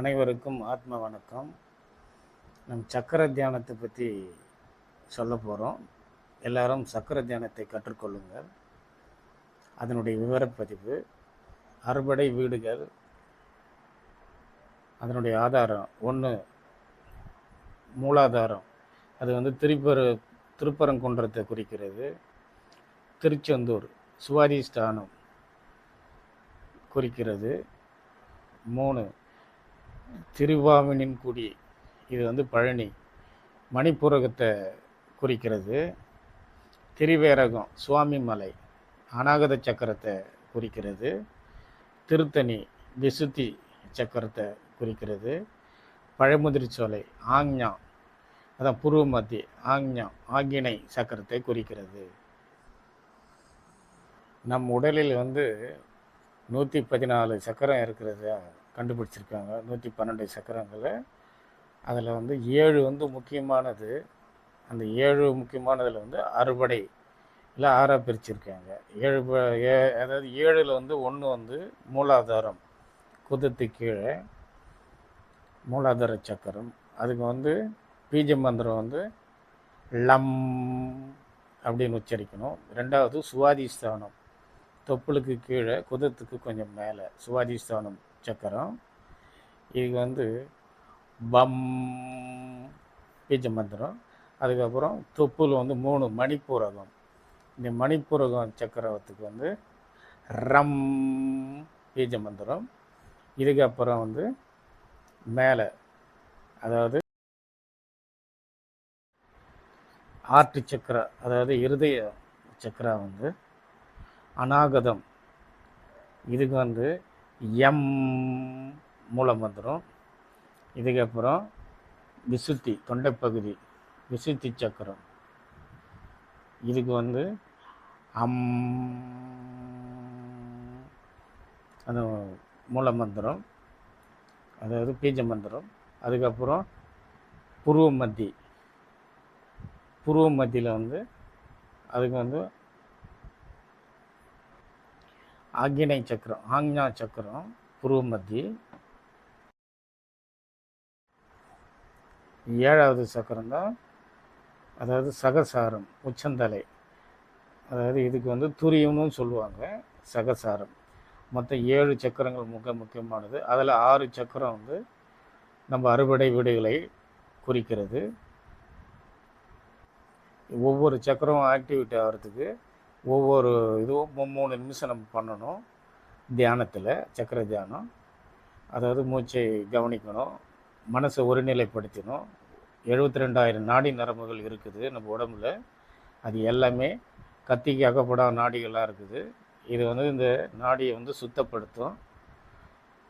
அனைவருக்கும் ஆத்ம வணக்கம். நம் சக்கர தியானத்தை பற்றி சொல்ல போகிறோம். எல்லாரும் சக்கர தியானத்தை கற்றுக்கொள்ளுங்கள். அதனுடைய விவரப்பதிவு, அறுபடை வீடுகள், அதனுடைய ஆதாரம் ஒன்று, மூலாதாரம் அது திருப்பரங்குன்றத்தை குறிக்கிறது. திருச்செந்தூர் சுவாதிஷ்டானம் குறிக்கிறது. 3, திருவாவினின்குடி இது பழனி மணிப்பூரகத்தை குறிக்கிறது. திரிவேரகம் சுவாமி மலை அநாகத சக்கரத்தை குறிக்கிறது. திருத்தணி விசுத்தி சக்கரத்தை குறிக்கிறது. பழமுதிர்ச்சோலை ஆக்ஞா அதான் பூர்வ மத்திய ஆக்ஞா ஆகினை சக்கரத்தை குறிக்கிறது. நம் உடலில் 114 சக்கரம் இருக்கிறத கண்டுபிடிச்சிருக்காங்க. 112 சக்கரங்களை. அதில் 7 முக்கியமானது. அந்த 7 முக்கியமானதில் அறுபடை இல்லை 6 பிரிச்சிருக்காங்க. 7 அதாவது 7ல் 1 மூலாதாரம், குதத்து கீழே மூலாதார சக்கரம். அதுக்கு பீஜ மந்திரம் லம் அப்படின்னு உச்சரிக்கணும். 2வது சுவாதிஷ்டானம், தொப்புளுக்கு கீழே குதத்துக்கு கொஞ்சம் மேலே சுவாதிஷ்டானம் சக்கரம். இதுக்கு பம் பீஜ மந்திரம். அதுக்கப்புறம் தொப்புள் 3 மணிப்பூரகம். இந்த மணிப்பூரகம் சக்கரத்துக்கு ரம் பீஜ மந்திரம். இதுக்கப்புறம் மேலே அதாவது ஆர்ட் சக்கரா, அதாவது இருதய சக்கரா அநாகதம். இதுக்கு எம் மூல மந்திரம். இதுக்கப்புறம் விசுத்தி தொண்டைப்பகுதி விசுத்தி சக்கரம். இதுக்கு அம் அந்த மூல மந்திரம், அதாவது பீஜ மந்திரம். அதுக்கப்புறம் பூர்வ மத்தியில் அதுக்கு ஆக்ஞை சக்கரம் ஆக்ஞா சக்கரம் பூர்வ மத்தி. 7வது சக்கரம் தான் அதாவது சகசாரம் உச்சந்தலை. அதாவது இதுக்கு துரியம்னு சொல்லுவாங்க. சகசாரம். மொத்தம் 7 சக்கரங்கள் முக்கியமானது. அதில் 6 சக்கரம் நம்ம அறுபடை வீடுகளை குறிக்கிறது. ஒவ்வொரு சக்கரம் ஆக்டிவிட்டி ஆகிறதுக்கு ஒவ்வொரு இதுவும் 3 நிமிஷம் நம்ம பண்ணணும். தியானத்தில் சக்கர தியானம். அதாவது மூச்சை கவனிக்கணும், மனசை ஒருநிலைப்படுத்தணும். 72,000 நாடி நரம்புகள் இருக்குது நம்ம உடம்புல. அது எல்லாமே கத்திக்கு அகப்படாத நாடிகளாக இருக்குது. இது இந்த நாடியை சுத்தப்படுத்தும்.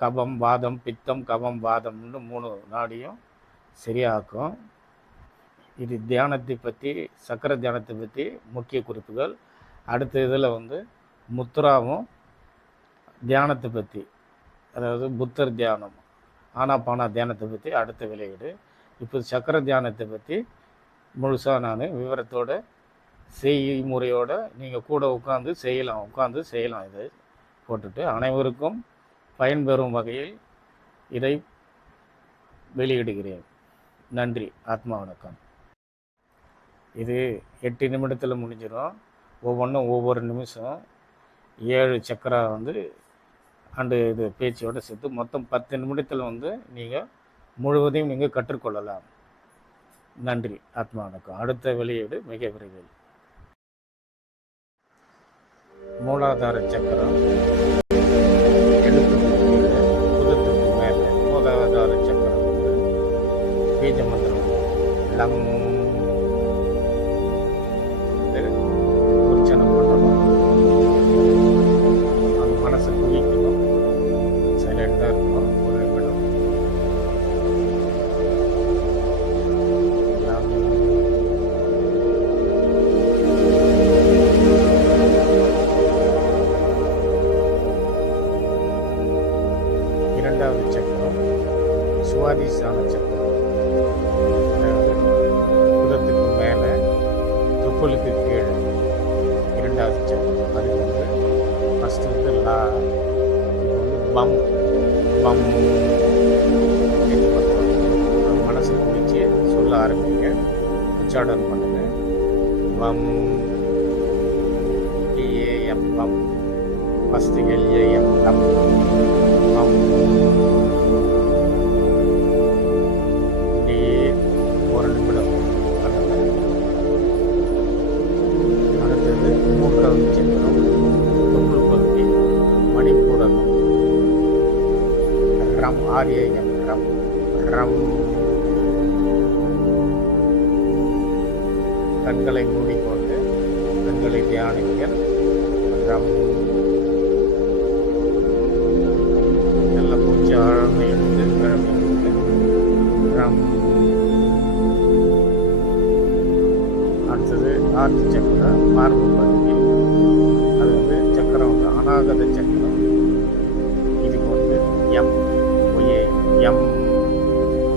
கபம் வாதம் பித்தம் கபம் வாதம்னு 3 நாடியும் சரியாக்கும். இது தியானத்தை பற்றி, சக்கர தியானத்தை பற்றி முக்கிய குறிப்புகள். அடுத்த இதில் முத்ராவும் தியானத்தை பற்றி, அதாவது புத்தர் தியானம் ஆனாபானா தியானத்தை பற்றி அடுத்த வெளியீடு. இப்போ சக்கர தியானத்தை பற்றி முழுசாக நான் விவரத்தோடு செய்முறையோடு நீங்கள் கூட உட்காந்து செய்யலாம். இதை போட்டுட்டு அனைவருக்கும் பயன்பெறும் வகையில் இதை வெளியிடுகிறேன். நன்றி. ஆத்மா வணக்கம். இது 8 நிமிடத்தில் முடிஞ்சிடும். ஒவ்வொன்றும் ஒவ்வொரு நிமிஷம் 7 சக்கரா அண்டு இது பேச்சோடு சேர்த்து மொத்தம் 10 நிமிடத்தில் நீங்கள் முழுவதையும் நீங்கள் கற்றுக்கொள்ளலாம். நன்றி. ஆத்மா வணக்கம். அடுத்த வெளியீடு மிக விரைவில். மூலாதார சக்கரம் எழுத்துக்கு கீழே குதத்துக்கு மேலே மூலாதார சக்கரம் பீஜ மந்திரம் லம் உச்சனம் பண்ணணும். அந்த மனசை குவிக்கணும், சைலண்டாக இருக்கணும். ஒரு நிமிடம் இரண்டாவது சக்கரம் சுவாதிஷ்டான சக்கரம். அதாவது குதத்துக்கு மேலே தொப்புளுக்கு கீழே 2வது சக்கரம். அதுக்கு ஃபஸ்ட்டு லா, பம் பம் உச்சாடனம் பண்ணுங்க. வம் டிஏஎம் வம். ஃபஸ்ட்டு எல்ஏஎம் லம். வம் டி. ஒரு நிமிடம் பண்ணுங்க. அடுத்தது மூன்றாவது சக்கரம் தொப்புள் பகுதி மணிப்பூரகம். ரம் ஆர்ஏஎம் ரம். ரம். கண்களை மூடிக்கொண்டு கண்களை தியானிக்க. ரம். நல்ல மூச்சு ஆழமாக எடுத்து கிளம்பிக்க. ரம். அடுத்தது ஆர்த்தி சக்கரம் மார்பு பகுதி. அது வந்து சக்கரம் வந்து அநாகத சக்கரம். இதுக்கு வந்து எம் ஒயே எம்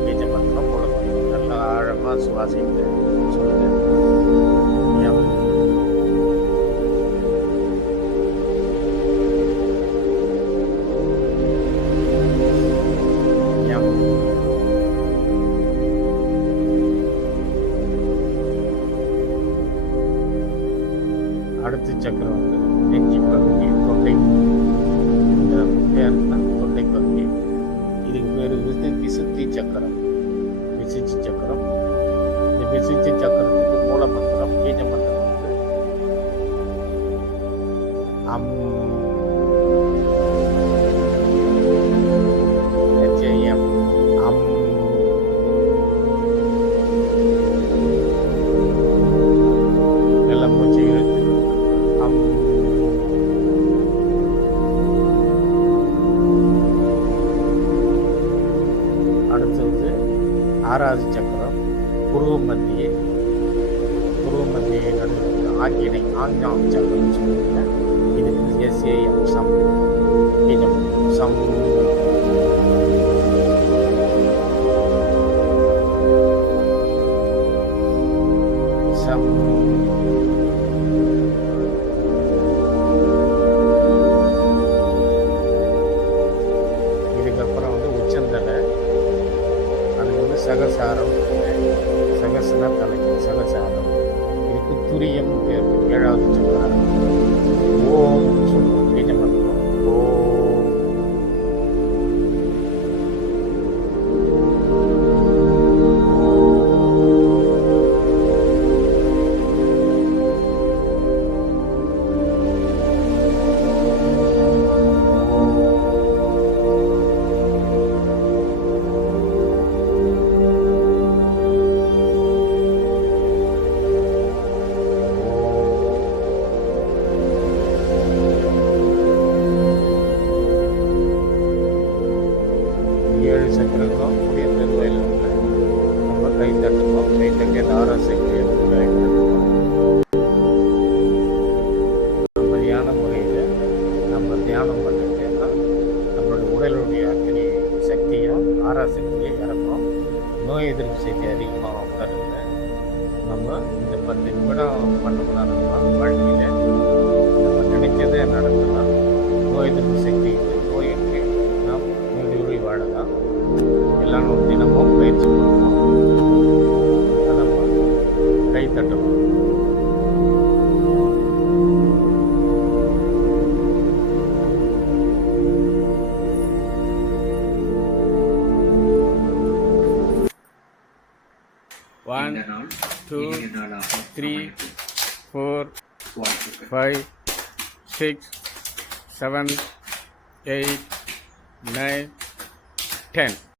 பீஜ மந்திரம் போட முடியும். நல்லா ஆழமாக சுவாசித்து சொல்லுங்க. எம். எம். அடுத்த சக்கரம் வந்து நெஞ்சி பகுதி தொண்டை. இந்த தொண்டை பகுதி. இதுக்கு பேர் வந்து விசுத்தி சக்கரம். விசுத்தி சக்கரம். இந்த விசுத்தி சக்கரத்துக்கு மூல மந்திரம் பீஜ மந்திரம் வந்து அம். HAM அம். நல்ல மூச்சு இழுத்து அம். அடுத்தது ஆறாவது சக்கரம் புருவ மத்தியே. புருவ மத்தியை நடுவில் ஆக்கினை ஆஞ்ஞாம் சக்கரம் சொல்லுங்க. இதுக்கு SAM சம். பீஜம் சம். சம். இதுக்கப்புறம் வந்து உச்சந்தலை. அது வந்து சகசாரம். சகசன தலை சகசாரம். இதுக்கு துரியம் பேர். ஏழாவது சக்கரம். ஓம் சொல்லுவோம். பீஜ மந்திரம் ஓம். ஏழு சக்கரங்களும் கூடிய பெருமையில் வந்து நம்ம கை தட்டுவோம். கை தட்டி அந்த ஆராசக்தியை வந்து கை தட்டுவோம். நம்ம தியான முறையில் நம்ம தியானம் பண்ணிட்டேன்னா நம்மளோட உடலுடைய அத்தனை சக்தியும் ஆராசக்தியை இறக்கும். நோய் எதிர்ப்பு சக்தி அதிகமாக உடலில். நம்ம இந்த 10 நிமிடம் பண்ணோம்னா நம்ம வாழ்க்கையில் நம்ம நினைச்சதை நடக்கலாம். நோய் எதிர்ப்பு சக்தி நோயின்றி நாம் நீடூழி வாழலாம். எல்லாரும் தினமும் பயிற்சி பண்ணுவோம். நம்ம கை தட்டணும். One, 2, 3, 4, 5, 6, 7, 8, 9, 10.